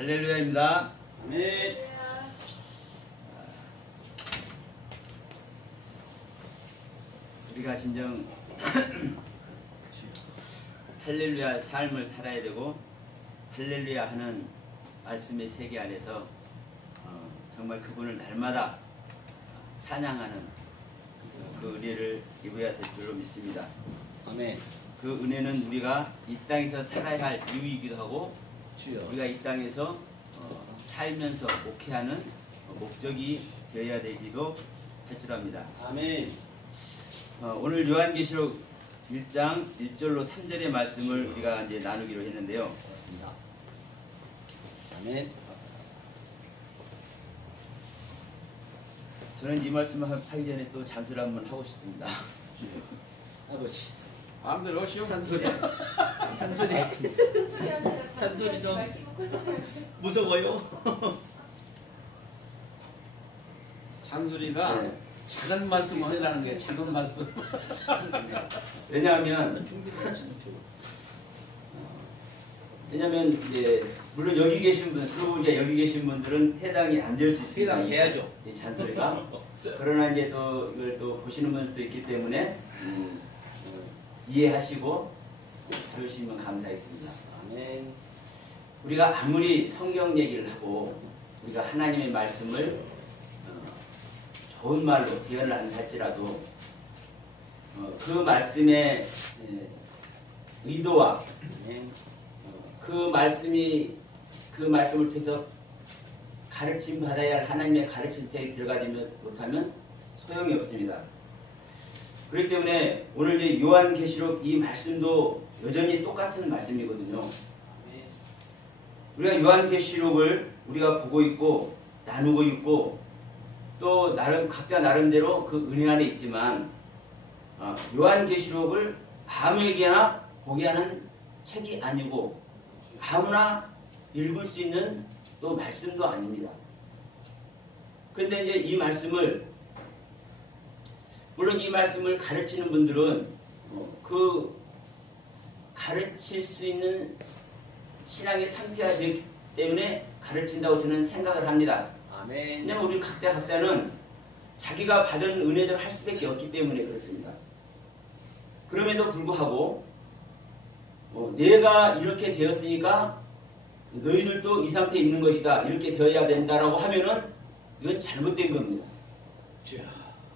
할렐루야입니다. 아멘. 우리가 진정 할렐루야 삶을 살아야 되고 할렐루야 하는 말씀의 세계 안에서 정말 그분을 날마다 찬양하는 그 은혜를 입어야 될 줄로 믿습니다. 아멘. 그 은혜는 우리가 이 땅에서 살아야 할 이유이기도 하고 주여. 우리가 이 땅에서 살면서 목회하는 목적이 되어야 되기도 할 줄 압니다. 아멘. 오늘 요한계시록 1장 1절로 3절의 말씀을 우리가 이제 나누기로 했는데요. 그렇습니다. 아멘. 저는 이 말씀을 하기 전에 또 잔소리 한번 하고 싶습니다. 아버지. 마음대로 하시오. 잔소리. 잔소리. 잔소리 좀 무서워요. 잔소리가 네. 작은 말씀을 하라는 게 작은 말씀. 왜냐하면 이제 물론 여기 계신 분, 또 이제 여기 계신 분들은 해당이 안 될 수 있습니다. 해당해야죠. 이 잔소리가. 그러나 이제 또 이걸 또 보시는 분들도 있기 때문에 이해하시고 들으시면 감사하겠습니다. 아멘. 우리가 아무리 성경 얘기를 하고 우리가 하나님의 말씀을 좋은 말로 표현을 한다 할지라도 그 말씀의 의도와 그 말씀을 통해서 가르침 받아야 할 하나님의 가르침책에 들어가지 못하면 소용이 없습니다. 그렇기 때문에 오늘 이제 요한계시록 이 말씀도 여전히 똑같은 말씀이거든요. 우리가 요한계시록을 우리가 보고 있고 나누고 있고 또 각자 나름대로 그 은혜 안에 있지만 요한계시록을 아무에게나 보게 하는 책이 아니고 아무나 읽을 수 있는 또 말씀도 아닙니다. 그런데 이제 이 말씀을 물론 이 말씀을 가르치는 분들은 그 가르칠 수 있는 신앙의 상태가 되기 때문에 가르친다고 저는 생각을 합니다. 아멘. 왜냐면 우리 각자는 자기가 받은 은혜대로 할 수밖에 없기 때문에 그렇습니다. 그럼에도 불구하고 내가 이렇게 되었으니까 너희들도 이 상태에 있는 것이다. 이렇게 되어야 된다라고 하면은 이건 잘못된 겁니다.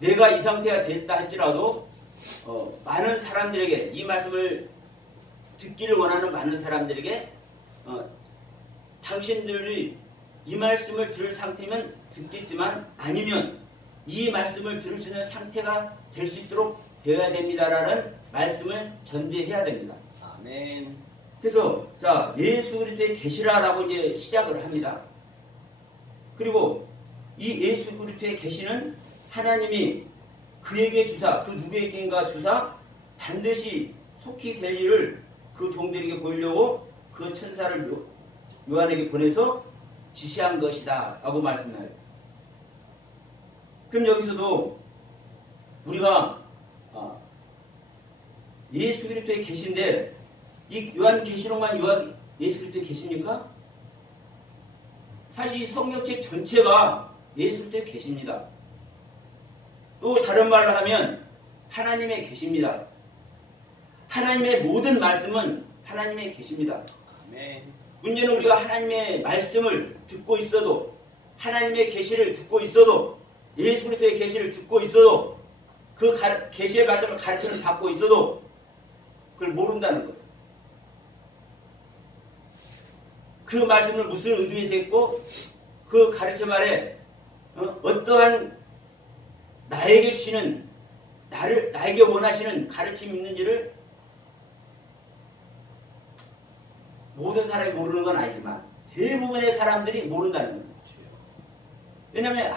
내가 이 상태가 됐다 할지라도 많은 사람들에게 이 말씀을 듣기를 원하는 많은 사람들에게 당신들이 이 말씀을 들을 상태면 듣겠지만 아니면 이 말씀을 들을 수 있는 상태가 될 수 있도록 되어야 됩니다라는 말씀을 전제해야 됩니다. 아멘. 그래서 자 예수 그리스도의 계시라라고 이제 시작을 합니다. 그리고 이 예수 그리스도의 계시는 하나님이 그에게 주사 그 누구에게인가 주사 반드시 속히 될 일을 그 종들에게 보이려고 그 천사를 요한에게 보내서 지시한 것이다 라고 말씀해요. 그럼 여기서도 우리가 예수 그리스도의 계시인데 이 요한계시록만 예수 그리스도의 계시입니까? 사실 이 성경책 전체가 예수 그리스도의 계시입니다. 또 다른 말로 하면 하나님의 계시입니다. 하나님의 모든 말씀은 하나님의 계시입니다. 아멘. 문제는 우리가 하나님의 말씀을 듣고 있어도 하나님의 계시를 듣고 있어도 예수 그리스도의 계시를 듣고 있어도 그 계시의 말씀을 가르침을 받고 있어도 그걸 모른다는 거예요. 그 말씀을 무슨 의도에서 했고 그 가르침 아래 어떠한 나에게 주시는 나에게 원하시는 가르침이 있는지를 모든 사람이 모르는 건 아니지만 대부분의 사람들이 모른다는 겁니다. 왜냐하면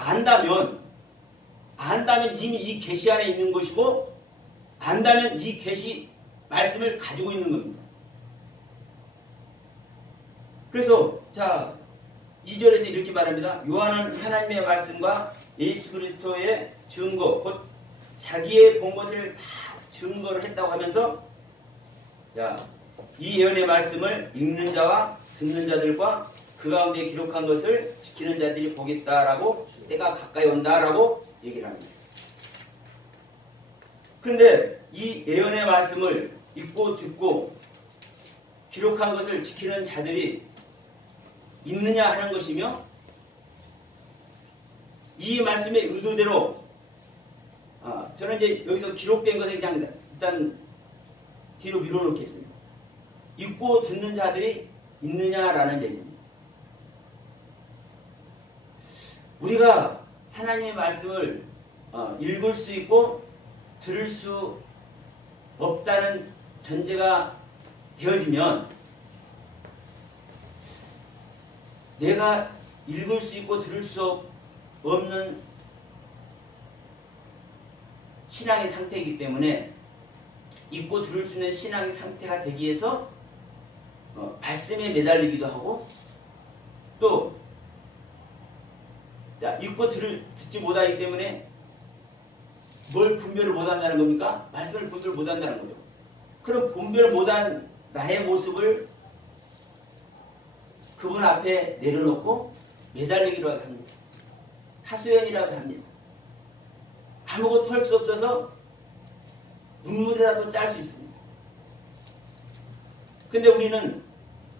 안다면 이미 이 계시 안에 있는 것이고 안다면 이 계시 말씀을 가지고 있는 겁니다. 그래서 자 2절에서 이렇게 말합니다. 요한은 하나님의 말씀과 예수 그리스도의 증거 곧 자기의 본 것을 다 증거를 했다고 하면서 자 이 예언의 말씀을 읽는 자와 듣는 자들과 그 가운데 기록한 것을 지키는 자들이 보겠다라고 때가 가까이 온다라고 얘기를 합니다. 그런데 이 예언의 말씀을 읽고 듣고 기록한 것을 지키는 자들이 있느냐 하는 것이며 이 말씀의 의도대로 저는 이제 여기서 기록된 것을 그냥 일단 뒤로 밀어놓겠습니다. 읽고 듣는 자들이 있느냐라는 얘기입니다. 우리가 하나님의 말씀을 읽을 수 있고 들을 수 없다는 전제가 되어지면 내가 읽을 수 있고 들을 수 없는 신앙의 상태이기 때문에 읽고 들을 수 있는 신앙의 상태가 되기 위해서 말씀에 매달리기도 하고 또 읽고 듣지 못하기 때문에 뭘 분별을 못한다는 겁니까? 말씀을 분별을 못한다는 거죠. 그럼 분별 못한 나의 모습을 그분 앞에 내려놓고 매달리기로 합니다. 하소연이라고 합니다. 아무것도 할 수 없어서 눈물이라도 짤 수 있습니다. 근데 우리는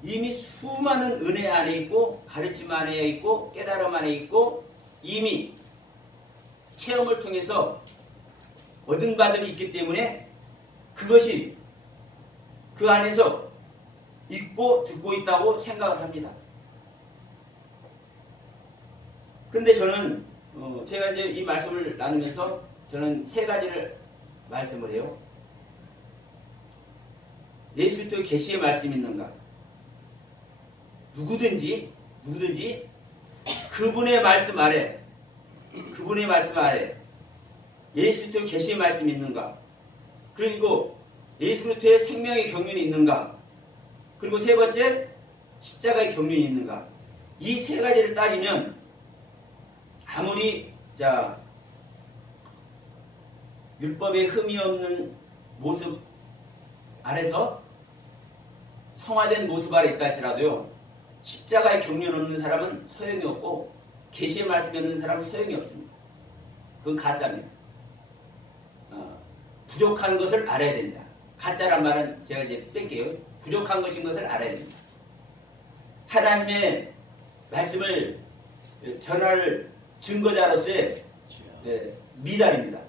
이미 수많은 은혜 안에 있고 가르침 안에 있고 깨달음 안에 있고 이미 체험을 통해서 얻은 바들이 있기 때문에 그것이 그 안에서 읽고 듣고 있다고 생각을 합니다. 그런데 저는 제가 이제 이 말씀을 나누면서 저는 세 가지를 말씀을 해요. 예수 그리스도의 계시의 말씀이 있는가? 누구든지 그분의 말씀 아래 예수 그리스도의 계시의 말씀이 있는가? 그리고 예수 그리스도의 생명의 경륜이 있는가? 그리고 세 번째 십자가의 경륜이 있는가? 이 세 가지를 따지면 아무리 율법에 흠이 없는 모습 아래서 성화된 모습 아래 있다 할지라도요, 십자가의 경륜 없는 사람은 소용이 없고 계시의 말씀이 없는 사람은 소용이 없습니다. 그건 가짜입니다. 부족한 것을 알아야 됩니다. 가짜란 말은 제가 이제 뺄게요. 부족한 것인 것을 알아야 됩니다. 하나님의 말씀을 전할 증거자로서의 미달입니다.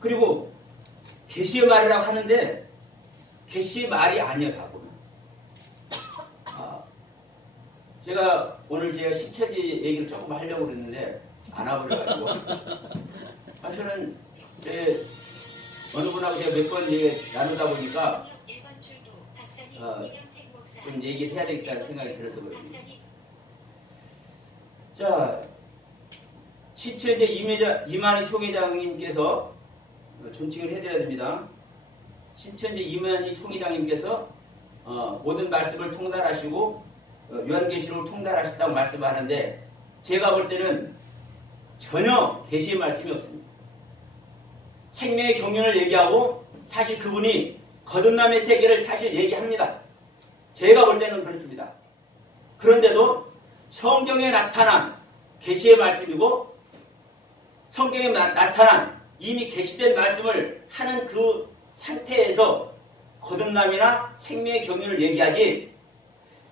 그리고 계시의 말이라고 하는데 계시의 말이 아니에요. 다 보면. 제가 오늘 신천지 얘기를 조금 하려고 그랬는데 안 하버려가지고 저는 어느 분하고 제가 몇 번 나누다 보니까 좀 얘기를 해야 되겠다는 생각이 들어서 그렇습니다. 자, 신천지 이만희 총회장님께서 존칭을 해드려야 됩니다. 신천지 이만희 총회장님께서 모든 말씀을 통달하시고 요한계시록을 통달하셨다고 말씀하는데 제가 볼 때는 전혀 계시의 말씀이 없습니다. 생명의 경륜을 얘기하고 사실 그분이 거듭남의 세계를 사실 얘기합니다. 제가 볼 때는 그렇습니다. 그런데도 성경에 나타난 계시의 말씀이고 성경에 나타난 이미 계시된 말씀을 하는 그 상태에서 거듭남이나 생명의 경륜을 얘기하지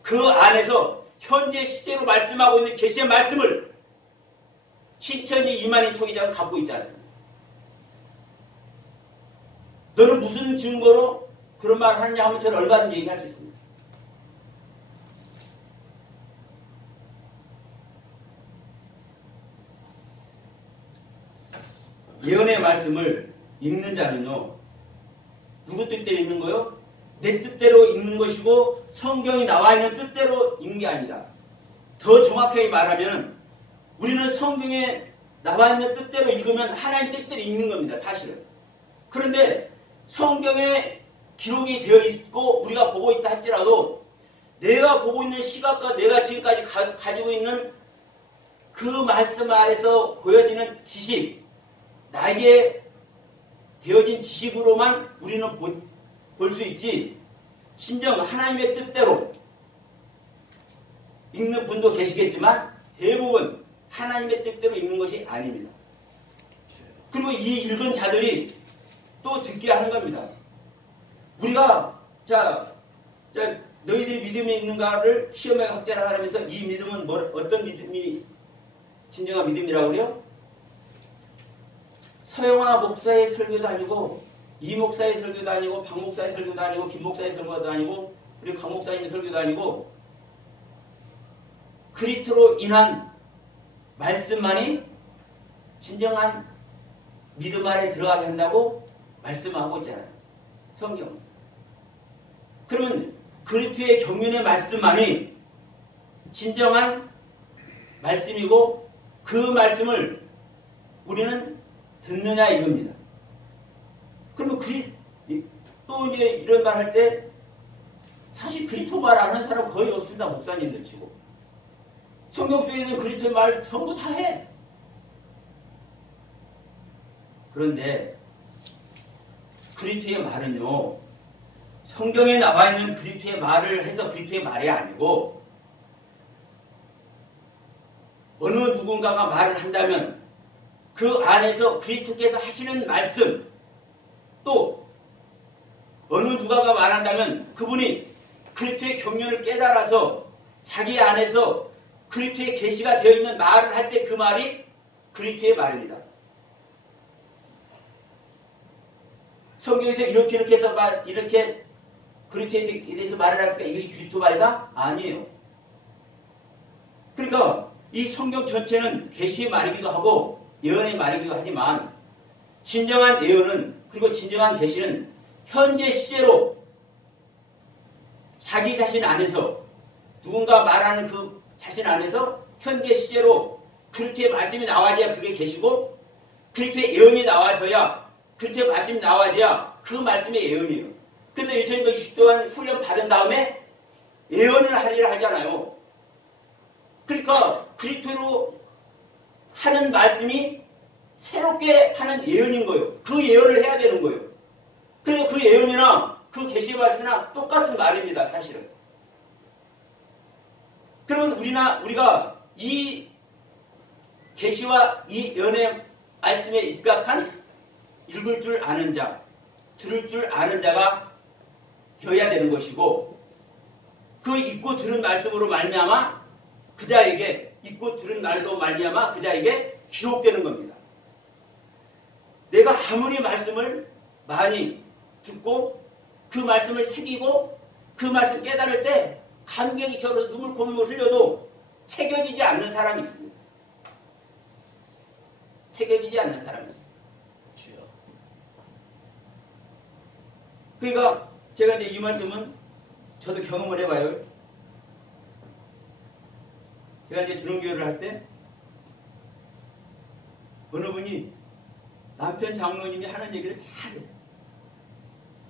그 안에서 현재 시제로 말씀하고 있는 계시의 말씀을 신천지 이만희 총회장은 갖고 있지 않습니다. 너는 무슨 증거로 그런 말을 하느냐 하면 저는 얼마든지 얘기할 수 있습니다. 예언의 말씀을 읽는 자는요, 누구 뜻대로 읽는 거요? 내 뜻대로 읽는 것이고 성경이 나와 있는 뜻대로 읽는 게 아니다. 더 정확하게 말하면 우리는 성경에 나와 있는 뜻대로 읽으면 하나님 뜻대로 읽는 겁니다. 사실은. 그런데 성경에 기록이 되어 있고 우리가 보고 있다 할지라도 내가 보고 있는 시각과 내가 지금까지 가지고 있는 그 말씀 아래서 보여지는 지식, 나에게 되어진 지식으로만 우리는 볼 수 있지 진정 하나님의 뜻대로 읽는 분도 계시겠지만 대부분 하나님의 뜻대로 읽는 것이 아닙니다. 그리고 이 읽은 자들이 또 듣게 하는 겁니다. 우리가 너희들이 믿음이 있는가를 시험에 확제를 하면서 이 믿음은 어떤 믿음이 진정한 믿음이라고 그래요? 서영아 목사의 설교도 아니고 이 목사의 설교도 아니고 박 목사의 설교도 아니고 김 목사의 설교도 아니고 우리 강 목사님의 설교도 아니고 그리스도로 인한 말씀만이 진정한 믿음 안에 들어가게 한다고 말씀하고 있잖아요. 성경. 그러면 그리스도의 경륜의 말씀만이 진정한 말씀이고 그 말씀을 우리는 듣느냐 이겁니다. 그러면 또 이제 이런 말 할 때 사실 그리스도 말 안 하는 사람 거의 없습니다. 목사님들 치고. 성경 속에 있는 그리스도의 말 전부 다 해. 그런데 그리스도의 말은요. 성경에 나와 있는 그리스도의 말을 해서 그리스도의 말이 아니고 어느 누군가가 말을 한다면 그 안에서 그리스도께서 하시는 말씀 또 어느 누가가 말한다면 그분이 그리스도의 경륜을 깨달아서 자기 안에서 그리스도의 계시가 되어 있는 말을 할 때 그 말이 그리스도의 말입니다. 성경에서 이렇게 해서 이렇게 그리스도에 대해서 말을 했으니까 이것이 그리스도 말이다? 아니에요. 그러니까 이 성경 전체는 계시의 말이기도 하고 예언의 말이기도 하지만 진정한 예언은 그리고 진정한 계시는 현재 시제로 자기 자신 안에서 누군가 말하는 그 자신 안에서 현재 시제로 그리스도의 말씀이 나와줘야 그게 계시고 그리스도의 예언이 나와줘야 그리스도의 말씀이 나와줘야 그 말씀의 예언이에요. 그래서 1260동안 훈련 받은 다음에 예언을 하리라 하잖아요. 그러니까 그리스도로 하는 말씀이 새롭게 하는 예언인 거예요. 그 예언을 해야 되는 거예요. 그리고 그 예언이나 그 계시의 말씀이나 똑같은 말입니다. 사실은. 그러면 우리가 이 계시와 이 예언의 말씀에 입각한 읽을 줄 아는 자, 들을 줄 아는 자가 되어야 되는 것이고 그 읽고 들은 말씀으로 말미암아 그 자에게 읽고 들은 말로 말미암아 그 자에게 기록되는 겁니다. 내가 아무리 말씀을 많이 듣고 그 말씀을 새기고 그 말씀 깨달을 때 감격이 저러 눈물 콧물 흘려도 새겨지지 않는 사람이 있습니다. 새겨지지 않는 사람이 있습니다. 그러니까 제가 이제 이 말씀은 저도 경험을 해봐요. 제가 이제 주론교회를 할 때 어느 분이 남편 장로님이 하는 얘기를 잘해요.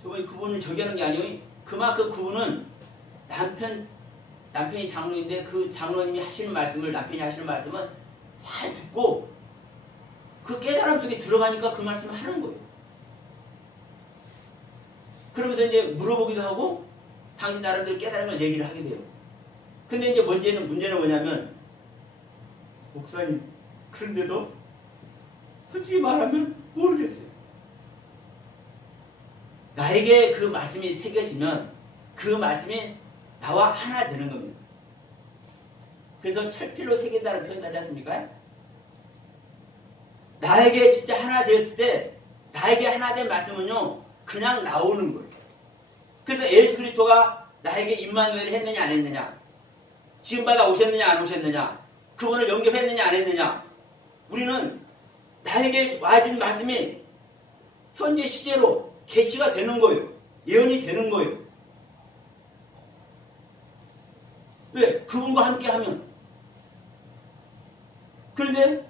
저번에 그분을 저기 하는 게 아니에요. 그만큼 그분은 남편이 장로인데 그 장로님이 하시는 말씀을 남편이 하시는 말씀은 잘 듣고 그 깨달음 속에 들어가니까 그 말씀을 하는 거예요. 그러면서 이제 물어보기도 하고 당신 나름대로 깨달음을 얘기를 하게 돼요. 근데 이제 문제는 뭐냐면 목사님 그런데도 솔직히 말하면 모르겠어요. 나에게 그 말씀이 새겨지면 그 말씀이 나와 하나 되는 겁니다. 그래서 철필로 새긴다는 표현 하지 않습니까? 나에게 진짜 하나 되었을 때 나에게 하나 된 말씀은요 그냥 나오는 거예요. 그래서 예수 그리스도가 나에게 임마누엘을 했느냐 안 했느냐, 지음받아 오셨느냐 안 오셨느냐, 그분을 영접했느냐 안 했느냐, 우리는 나에게 와진 말씀이 현재 시제로 계시가 되는 거예요. 예언이 되는 거예요. 왜? 그분과 함께하면. 그런데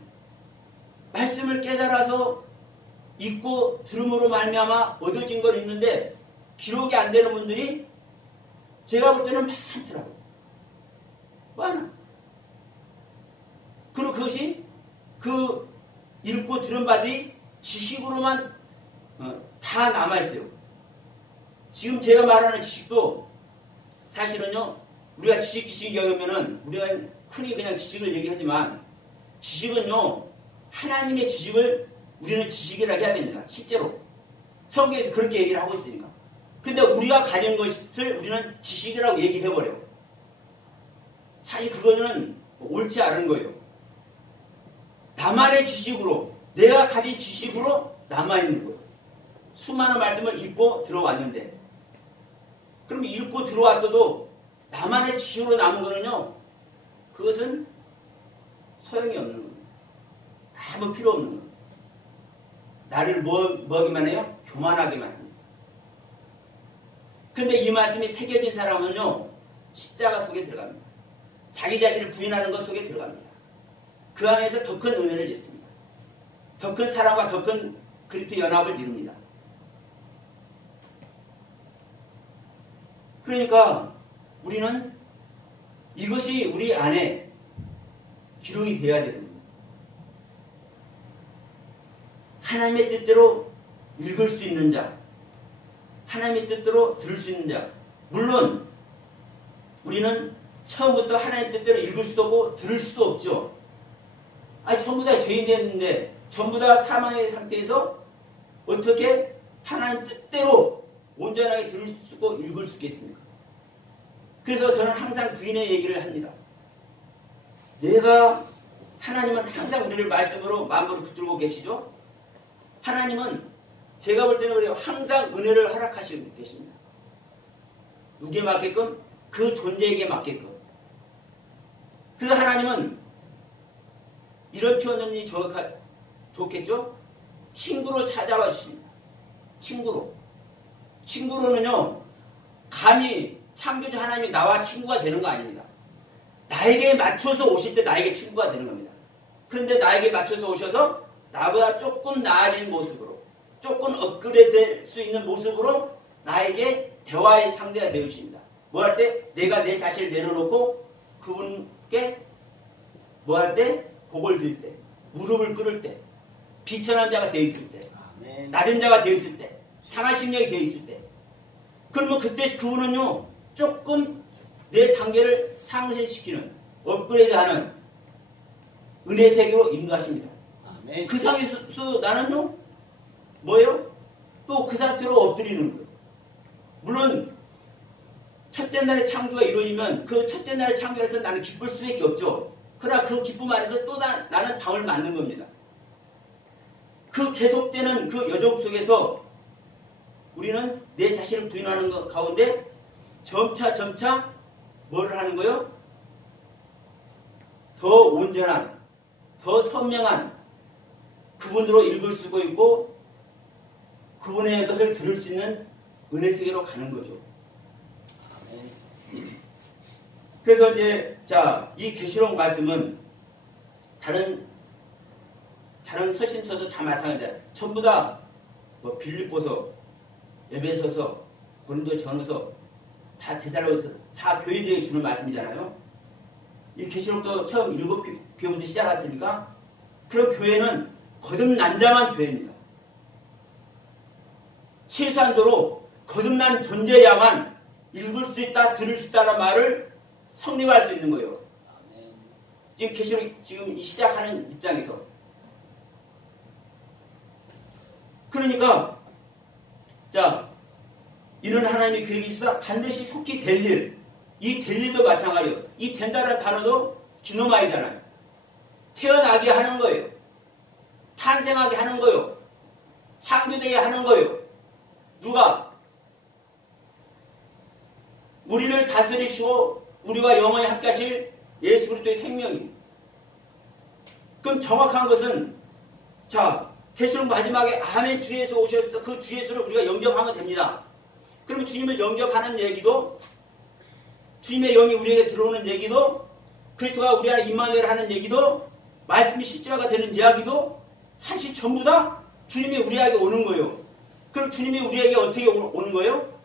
말씀을 깨달아서 읽고 들음으로 말미암아 얻어진 건 있는데 기록이 안 되는 분들이 제가 볼 때는 많더라고요. 많아. 그리고 그것이 그 읽고 들은 바들이 지식으로만 다 남아있어요. 지금 제가 말하는 지식도 사실은요 우리가 지식 얘기하면은 우리가 흔히 그냥 지식을 얘기하지만 지식은요 하나님의 지식을 우리는 지식이라고 해야 됩니다. 실제로 성경에서 그렇게 얘기를 하고 있으니까. 근데 우리가 가진 것을 우리는 지식이라고 얘기를 해버려. 사실 그거는 옳지 않은 거예요. 나만의 지식으로 내가 가진 지식으로 남아있는 거예요. 수많은 말씀을 읽고 들어왔는데 그럼 읽고 들어왔어도 나만의 지식으로 남은 거는요 그것은 소용이 없는 겁니다. 아무 필요 없는 겁니다. 나를 뭐하기만 해요? 교만하기만 합니다. 근데 이 말씀이 새겨진 사람은요 십자가 속에 들어갑니다. 자기 자신을 부인하는 것 속에 들어갑니다. 그 안에서 더 큰 은혜를 얻습니다. 더 큰 사랑과 더 큰 그리스도 연합을 이룹니다. 그러니까 우리는 이것이 우리 안에 기록이 되어야 되는 겁니다. 하나님의 뜻대로 읽을 수 있는 자, 하나님의 뜻대로 들을 수 있는 자. 물론 우리는 처음부터 하나님의 뜻대로 읽을 수도 없고 들을 수도 없죠. 아니 전부 다 죄인 됐는데 전부 다 사망의 상태에서 어떻게 하나님 뜻대로 온전하게 들을 수 있고 읽을 수 있겠습니까? 그래서 저는 항상 부인의 얘기를 합니다. 하나님은 항상 우리를 말씀으로 만물을 붙들고 계시죠? 하나님은 제가 볼 때는 그래요. 항상 은혜를 허락하시고 계십니다. 누구에 맞게끔? 그 존재에게 맞게끔. 그래서 하나님은 이런 표현이 좋겠죠? 친구로 찾아와 주십니다. 친구로. 친구로는요, 감히 창조주 하나님이 나와 친구가 되는 거 아닙니다. 나에게 맞춰서 오실 때 나에게 친구가 되는 겁니다. 그런데 나에게 맞춰서 오셔서 나보다 조금 나아진 모습으로, 조금 업그레이드 될 수 있는 모습으로 나에게 대화의 상대가 되어주십니다. 뭐 할 때? 내가 내 자신을 내려놓고 그분께 뭐 할 때? 복을 빌 때, 무릎을 꿇을 때, 비천한 자가 되어 있을 때, 낮은 자가 되어 있을 때, 상한 심령이 되어 있을 때, 그러면 그때 그분은요 조금 내 단계를 상승시키는 업그레이드하는 은혜 세계로 인도하십니다. 아멘. 그 상에서 나는요 뭐예요? 또 그 상태로 엎드리는 거예요. 물론 첫째 날의 창조가 이루어지면 그 첫째 날의 창조에서 나는 기쁠 수밖에 없죠. 그러나 그 기쁨 안에서 또 나는 방을 맞는 겁니다. 그 계속되는 그 여정 속에서 우리는 내 자신을 부인하는 것 가운데 점차 뭐를 하는 거요? 더 온전한, 더 선명한 그분으로 읽을 수 있고 그분의 것을 들을 수 있는 은혜 세계로 가는 거죠. 그래서 이제 이 계시록 말씀은 다른 서신서도 다 마찬가지다. 전부 다 뭐 빌립보서, 에베소서, 고린도전서, 다 데살로니가서 다 교회들에게 주는 말씀이잖아요. 이 계시록도 처음 7교회부터 시작했습니까? 그런 교회는 거듭난 교회입니다. 최소한도로 거듭난 존재야만 읽을 수 있다, 들을 수 있다는 말을 성립할 수 있는 거예요. 지금 계시록 지금 시작하는 입장에서. 그러니까 이는 하나님이 그에게 주사 반드시 속히 될 일, 이 될 일도 마찬가지예요. 이 된다는 단어도 기노마이잖아요. 태어나게 하는 거예요. 탄생하게 하는 거예요. 창조되게 하는 거예요. 누가? 우리를 다스리시고 우리와 영원히 함께하실 예수 그리스도의 생명이. 그럼 정확한 것은 계시록 마지막에 아멘 주 예수 오셔서 그 주 예수를 우리가 영접하면 됩니다. 그럼 주님을 영접하는 얘기도 주님의 영이 우리에게 들어오는 얘기도 그리스도가 우리 안에 임마누엘 하는 얘기도 말씀이 실제화가 되는 이야기도 사실 전부 다 주님이 우리에게 오는 거예요. 그럼 주님이 우리에게 어떻게 오는 거예요?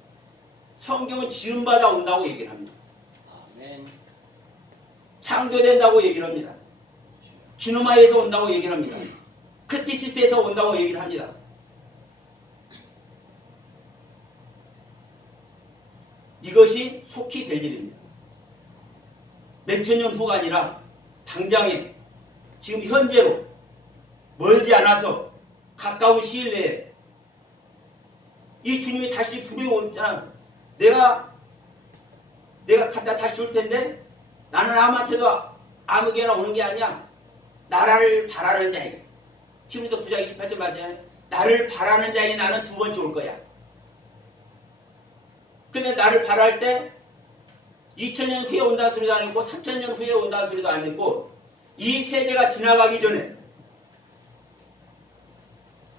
성경은 지음받아 온다고 얘기를 합니다. 아멘. 창조된다고 얘기를 합니다. 기노마에서 온다고 얘기를 합니다. 크티시스에서 온다고 얘기를 합니다. 이것이 속히 될 일입니다. 몇천 년 후가 아니라 당장에 지금 현재로 멀지 않아서 가까운 시일 내에 이 주님이 다시 부르어오잖아. 내가 갖다 다시 줄 텐데 나는 아무한테도 아무개나 오는 게 아니야. 나를 바라는 자에게. 히브리서 9장 28절 말씀에 나를 바라는 자에게 나는 두 번째 올 거야. 근데 나를 바랄 때 2000년 후에 온다는 소리도 안 했고 3000년 후에 온다는 소리도 안 했고 이 세대가 지나가기 전에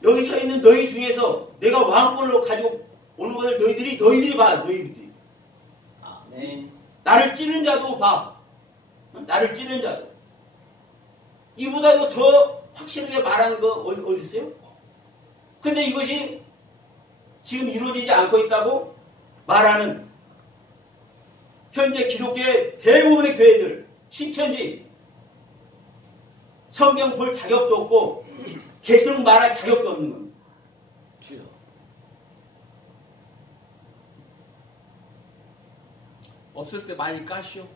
여기 서 있는 너희 중에서 내가 왕권을 가지고 오는 것을 너희들이 봐. 너희들이. 아멘. 나를 찌른 자도 봐. 나를 찌른 자도. 이보다도 더 확실하게 말하는 거 어디 있어요? 근데 이것이 지금 이루어지지 않고 있다고 말하는 현재 기독교의 대부분의 교회들, 신천지, 성경 볼 자격도 없고 계시록 말할 자격도 없는 겁니다. 주여. 없을 때 많이 까시오.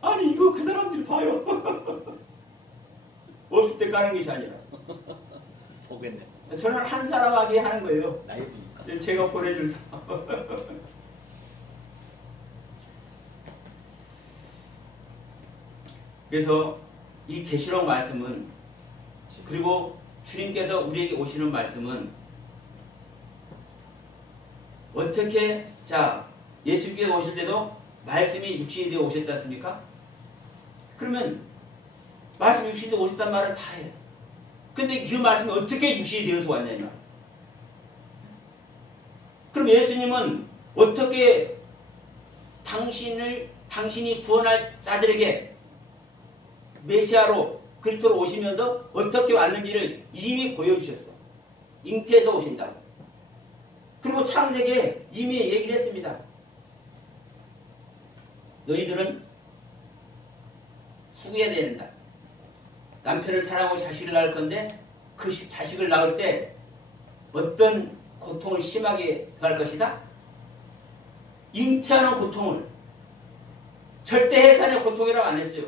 아니 이거 그 사람들이 봐요. 없을 때 까는 것이 아니라 보겠네. 저는 한 사람에게 하는 거예요. 라이브니까. 제가 보내줄 사람. 그래서 이 계시록 말씀은 그리고 주님께서 우리에게 오시는 말씀은 어떻게 예수님께서 오실 때도 말씀이 육신이 되어 오셨지 않습니까? 그러면 말씀이 육신이 되어 오셨단 말은 다 해요. 근데 그 말씀이 어떻게 육신이 되어서 왔냐면 그럼 예수님은 어떻게 당신이 구원할 자들에게 메시아로 그리스도로 오시면서 어떻게 왔는지를 이미 보여주셨어. 잉태해서 오신다. 그리고 창세기에 이미 얘기를 했습니다. 너희들은 수고해야 된다. 남편을 사랑하고 자식을 낳을 건데 그 자식을 낳을 때 어떤 고통을 심하게 더할 것이다? 잉태하는 고통을. 절대 해산의 고통이라고 안 했어요.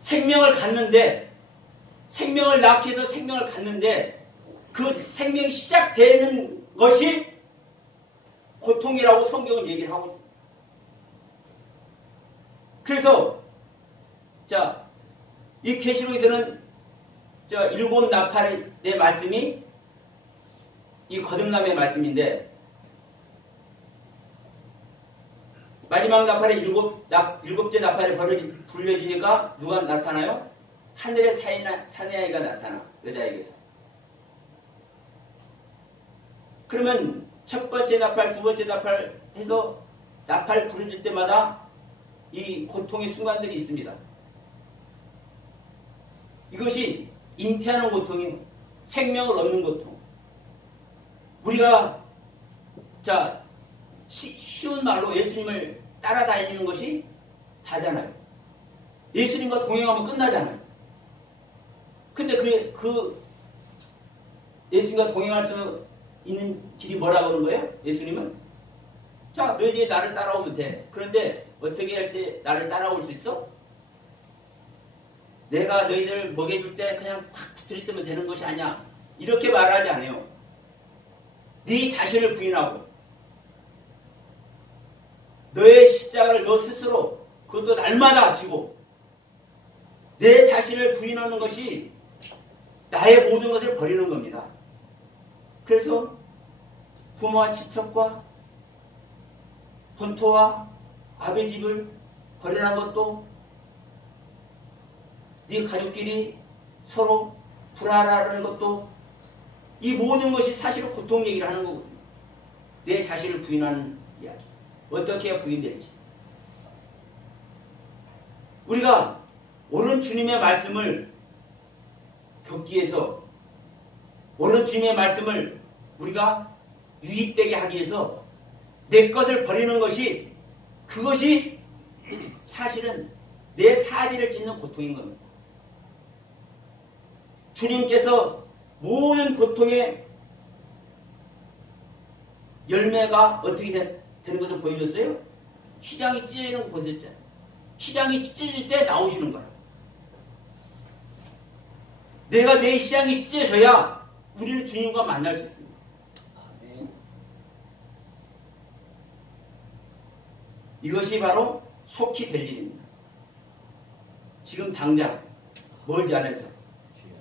생명을 갖는데, 생명을 낳기 위해서 생명을 갖는데 그 생명이 시작되는 것이 고통이라고 성경은 얘기를 하고 있습니다. 그래서 이 계시록에서는 일곱 나팔의 말씀이 이 거듭남의 말씀인데 마지막 나팔의 일곱째 나팔이 불려지니까 누가 나타나요? 하늘의 사내아이가 나타나. 여자에게서. 그러면 첫 번째 나팔, 두 번째 나팔 해서 나팔 부르질 때마다 이 고통의 순간들이 있습니다. 이것이 잉태하는 고통이에요. 생명을 얻는 고통. 우리가 쉬운 말로 예수님을 따라다니는 것이 다잖아요. 예수님과 동행하면 끝나잖아요. 근데 예수님과 동행할 수 있는 길이 뭐라고 하는 거예요? 예수님은 너희들이 나를 따라오면 돼. 그런데 어떻게 할 때 나를 따라올 수 있어? 내가 너희들을 먹여줄 때 그냥 팍 붙어있으면 되는 것이 아니야. 이렇게 말하지 않아요. 네 자신을 부인하고 너의 십자가를 너 스스로 그것도 날마다 지고 내 자신을 부인하는 것이 나의 모든 것을 버리는 겁니다. 그래서 부모와 친척과 본토와 아버지 집을 버리는 것도 네 가족끼리 서로 불화하는 것도 이 모든 것이 사실은 고통 얘기를 하는 거거든요. 내 자신을 부인하는 이야기. 어떻게 해야 부인될지. 우리가 옳은 주님의 말씀을 겪기 위해서 옳은 주님의 말씀을 우리가 유입되게 하기 위해서 내 것을 버리는 것이 그것이 사실은 내 사지를 찢는 고통인 겁니다. 주님께서 모든 고통의 열매가 어떻게 되는 것을 보여줬어요? 시장이 찢어지는 거 보셨잖아요. 시장이 찢어질 때 나오시는 거라. 내가 내 시장이 찢어져야 우리는 주님과 만날 수 있습니다. 아멘. 이것이 바로 속히 될 일입니다. 지금 당장 멀지 않아서. 주여.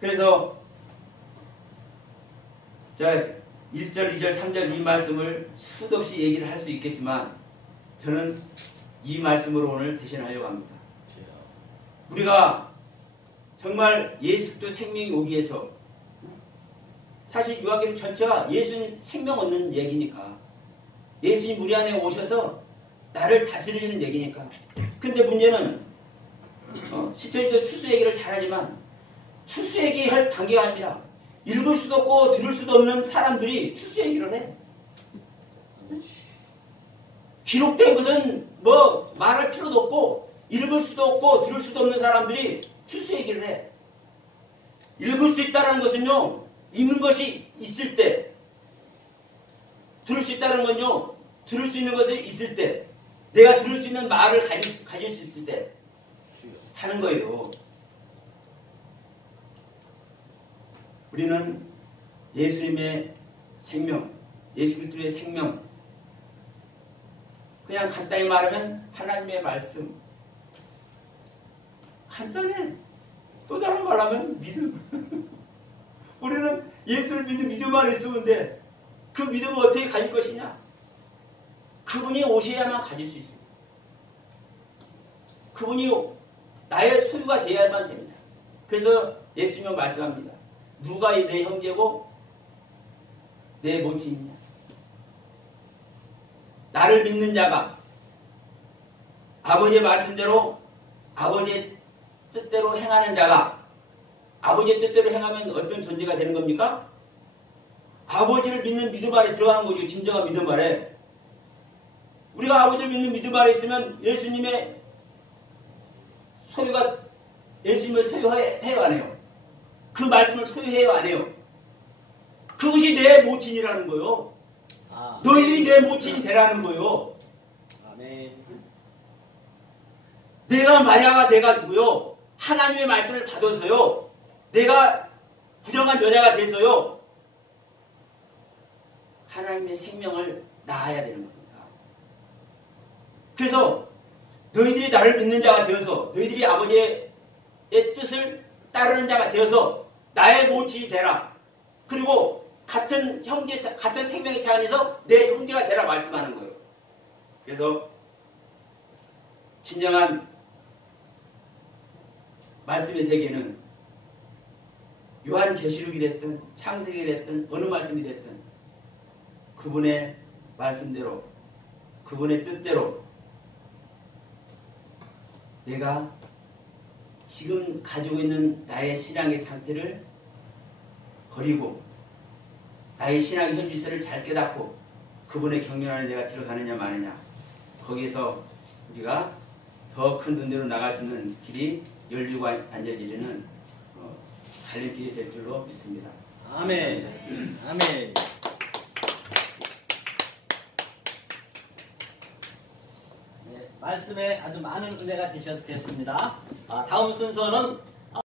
그래서 자 1절, 2절, 3절 이 말씀을 수도 없이 얘기를 할 수 있겠지만 저는 이 말씀으로 오늘 대신하려고 합니다. 주여. 우리가 정말 예수 그리스도 생명이 오기 위해서 사실 요한계시록 전체가 예수님 생명 얻는 얘기니까 예수님 우리 안에 오셔서 나를 다스려주는 얘기니까. 근데 문제는 시청자도 추수 얘기를 잘하지만 추수 얘기할 단계가 아닙니다. 읽을 수도 없고 들을 수도 없는 사람들이 추수 얘기를 해. 기록된 것은 뭐 말할 필요도 없고 읽을 수도 없고 들을 수도 없는 사람들이 추수 얘기를 해. 읽을 수 있다는 것은요, 읽는 것이 있을 때, 들을 수 있다는 건요, 들을 수 있는 것이 있을 때, 내가 들을 수 있는 말을 가질 수 있을 때 하는 거예요. 우리는 예수님의 생명, 예수 그리스도의 생명, 그냥 간단히 말하면 하나님의 말씀. 간단해. 또 다른 말로 하면 믿음. 우리는 예수를 믿는 믿음만 있으면 돼. 그 믿음을 어떻게 가질 것이냐? 그분이 오셔야만 가질 수 있습니다. 그분이 나의 소유가 되어야만 됩니다. 그래서 예수님은 말씀합니다. 누가 내 형제고 내 모친이냐? 나를 믿는 자가 아버지의 말씀대로 아버지의 뜻대로 행하는 자가 아버지의 뜻대로 행하면 어떤 존재가 되는 겁니까? 아버지를 믿는 믿음 아래 들어가는 거죠. 진정한 믿음 아래. 우리가 아버지를 믿는 믿음 아래 있으면 예수님의 소유가 예수님을 소유해요 안 해요? 그 말씀을 소유해요 안 해요? 그것이 내 모친이라는 거요. 너희들이 내 모친이 되라는 거요. 아멘. 내가 마리아가 돼가지고요, 하나님의 말씀을 받아서요, 내가 부정한 여자가 돼서요, 하나님의 생명을 낳아야 되는 겁니다. 그래서 너희들이 나를 믿는 자가 되어서, 너희들이 아버지의 뜻을 따르는 자가 되어서 나의 모친이 되라. 그리고 같은 형제, 같은 생명의 차 안에서 내 형제가 되라 말씀하는 거예요. 그래서 진정한 말씀의 세계는 요한계시록이 됐든 창세기 됐든 어느 말씀이 됐든 그분의 말씀대로, 그분의 뜻대로 내가 지금 가지고 있는 나의 신앙의 상태를 버리고 나의 신앙의 현실세를 잘 깨닫고 그분의 경륜 안에 내가 들어가느냐 마느냐, 거기에서 우리가 더 큰 은혜로 나갈 수 있는 길이 열리고 안 열리는 갈림길이 될 줄로 믿습니다. 아멘. 아멘. 네, 말씀에 아주 많은 은혜가 되셨겠습니다. 다음 순서는